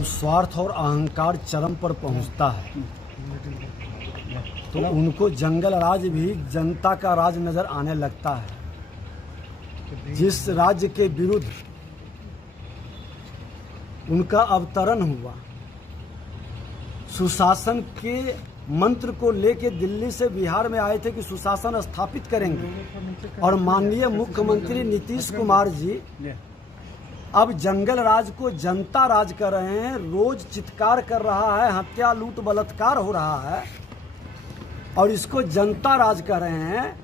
जब स्वार्थ और अहंकार चरम पर पहुंचता है तो उनको जंगल राज भी जनता का राज नजर आने लगता है। जिस राज्य के विरुद्ध उनका अवतरण हुआ, सुशासन के मंत्र को लेके दिल्ली से बिहार में आए थे कि सुशासन स्थापित करेंगे, और माननीय मुख्यमंत्री नीतीश कुमार जी अब जंगल राज को जनता राज कर रहे हैं। रोज चित्कार कर रहा है, हत्या लूट बलात्कार हो रहा है और इसको जनता राज कर रहे हैं।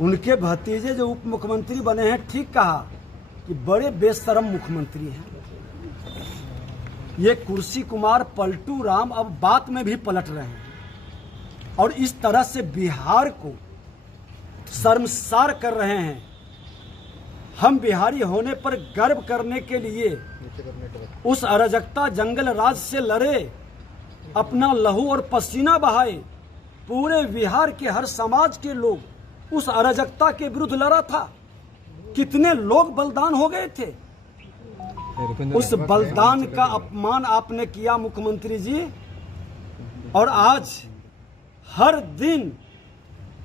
उनके भतीजे जो उप मुख्यमंत्री बने हैं, ठीक कहा कि बड़े बेशरम मुख्यमंत्री हैं। ये कुर्सी कुमार पलटू राम अब बात में भी पलट रहे हैं और इस तरह से बिहार को शर्मसार कर रहे हैं। हम बिहारी होने पर गर्व करने के लिए उस अराजकता जंगल राज से लड़े, अपना लहू और पसीना बहाए। पूरे बिहार के हर समाज के लोग उस अराजकता के विरुद्ध लड़ा था। कितने लोग बलिदान हो गए थे। उस बलिदान का अपमान आपने किया मुख्यमंत्री जी, और आज हर दिन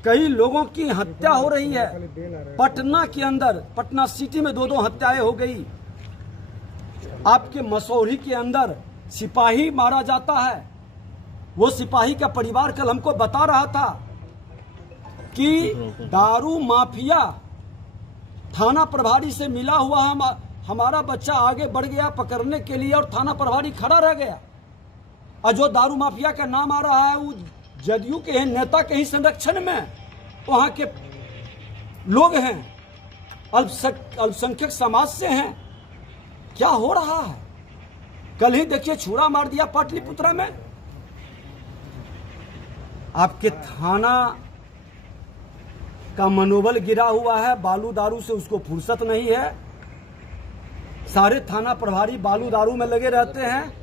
कई लोगों की हत्या हो रही है। पटना के अंदर, पटना सिटी में 2-2 हत्याएं हो गई। आपके मसौरी के अंदर सिपाही मारा जाता है। वो सिपाही का परिवार कल हमको बता रहा था कि दारू माफिया थाना प्रभारी से मिला हुआ है, हमारा बच्चा आगे बढ़ गया पकड़ने के लिए और थाना प्रभारी खड़ा रह गया। और जो दारू माफिया का नाम आ रहा है वो जदयू के हैं, नेता के ही संरक्षण में वहां के लोग हैं, अल्पसंख्यक समाज से हैं। क्या हो रहा है? कल ही देखिए छुरा मार दिया पाटलिपुत्रा में। आपके थाना का मनोबल गिरा हुआ है। बालू दारू से उसको फुर्सत नहीं है। सारे थाना प्रभारी बालू दारू में लगे रहते हैं।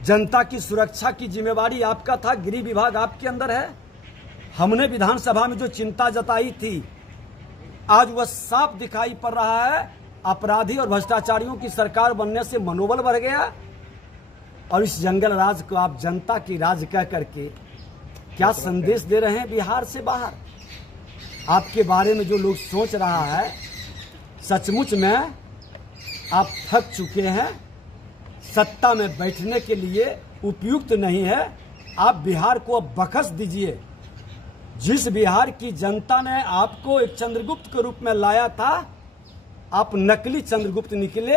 जनता की सुरक्षा की जिम्मेवारी आपका था, गृह विभाग आपके अंदर है। हमने विधानसभा में जो चिंता जताई थी, आज वह साफ दिखाई पड़ रहा है। अपराधी और भ्रष्टाचारियों की सरकार बनने से मनोबल बढ़ गया और इस जंगल राज को आप जनता की राज कह करके क्या संदेश दे रहे हैं बिहार से बाहर? आपके बारे में जो लोग सोच रहा है, सचमुच में आप थक चुके हैं। सत्ता में बैठने के लिए उपयुक्त नहीं है। आप बिहार को अब बख्श दीजिए। जिस बिहार की जनता ने आपको एक चंद्रगुप्त के रूप में लाया था, आप नकली चंद्रगुप्त निकले।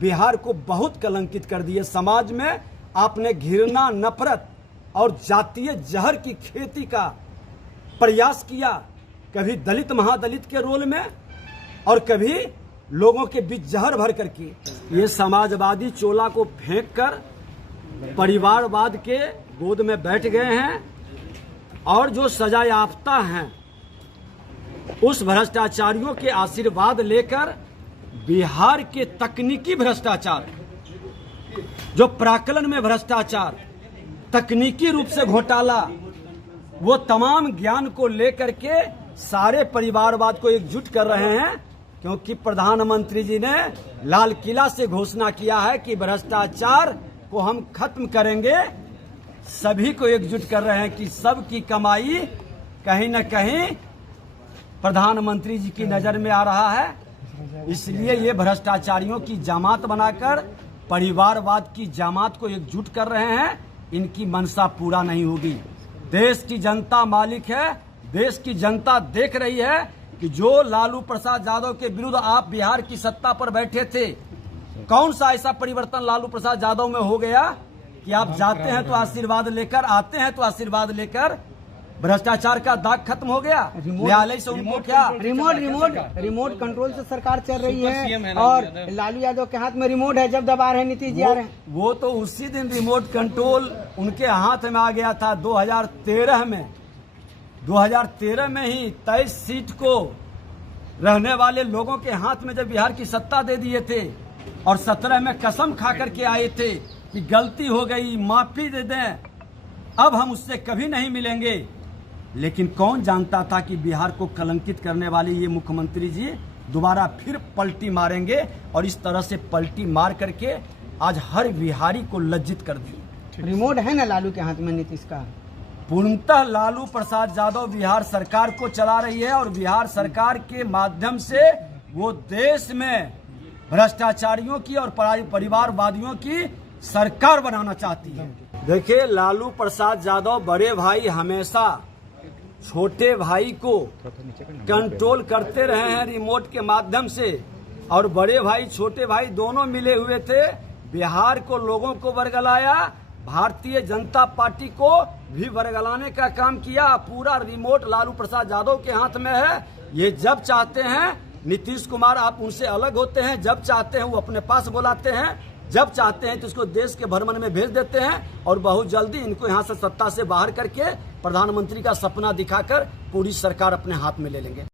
बिहार को बहुत कलंकित कर दिए। समाज में आपने घृणा, नफरत और जातीय जहर की खेती का प्रयास किया। कभी दलित महादलित के रोल में और कभी लोगों के बीच जहर भर करके। ये समाजवादी चोला को फेंक कर परिवारवाद के गोद में बैठ गए हैं और जो सजा याफ्ता हैं उस भ्रष्टाचारियों के आशीर्वाद लेकर बिहार के तकनीकी भ्रष्टाचार, जो प्राक्कलन में भ्रष्टाचार, तकनीकी रूप से घोटाला, वो तमाम ज्ञान को लेकर के सारे परिवारवाद को एकजुट कर रहे हैं। क्योंकि प्रधानमंत्री जी ने लाल किला से घोषणा किया है कि भ्रष्टाचार को हम खत्म करेंगे। सभी को एकजुट कर रहे हैं कि सबकी कमाई कहीं न कहीं प्रधानमंत्री जी की नजर में आ रहा है। इसलिए ये भ्रष्टाचारियों की जमात बनाकर परिवारवाद की जमात को एकजुट कर रहे हैं। इनकी मंशा पूरा नहीं होगी। देश की जनता मालिक है। देश की जनता देख रही है कि जो लालू प्रसाद यादव के विरुद्ध आप बिहार की सत्ता पर बैठे थे, कौन सा ऐसा परिवर्तन लालू प्रसाद यादव में हो गया कि आप जाते हैं तो आशीर्वाद लेकर, आते हैं तो आशीर्वाद लेकर भ्रष्टाचार का दाग खत्म हो गया। न्यायालय से उनको क्या रिमोट कंट्रोल से सरकार चल रही है और लालू यादव के हाथ में रिमोट है। जब दबा रहे हैं नीतीश जी आ रहे हैं। वो तो उसी दिन रिमोट कंट्रोल उनके हाथ में आ गया था 2013 में। 2013 में ही 23 सीट को रहने वाले लोगों के हाथ में जब बिहार की सत्ता दे दिए थे और 17 में कसम खा करके आए थे कि गलती हो गई, माफी दे दें, अब हम उससे कभी नहीं मिलेंगे। लेकिन कौन जानता था कि बिहार को कलंकित करने वाले ये मुख्यमंत्री जी दोबारा फिर पलटी मारेंगे और इस तरह से पलटी मार करके आज हर बिहारी को लज्जित कर दी। रिमोट है ना लालू के हाथ में नीतीश का। पूर्णतः लालू प्रसाद यादव बिहार सरकार को चला रही है और बिहार सरकार के माध्यम से वो देश में भ्रष्टाचारियों की और परिवारवादियों की सरकार बनाना चाहती है। देखिए, लालू प्रसाद यादव बड़े भाई हमेशा छोटे भाई को कंट्रोल करते रहे हैं रिमोट के माध्यम से, और बड़े भाई छोटे भाई दोनों मिले हुए थे। बिहार को लोगों को वर्गलाया, भारतीय जनता पार्टी को भी वर्गलाने का काम किया। पूरा रिमोट लालू प्रसाद यादव के हाथ में है। ये जब चाहते हैं नीतीश कुमार, आप उनसे अलग होते हैं, जब चाहते हैं वो अपने पास बुलाते हैं, जब चाहते हैं तो उसको देश के भ्रमण में भेज देते हैं और बहुत जल्दी इनको यहाँ से सत्ता से बाहर करके प्रधानमंत्री का सपना दिखाकर पूरी सरकार अपने हाथ में ले लेंगे।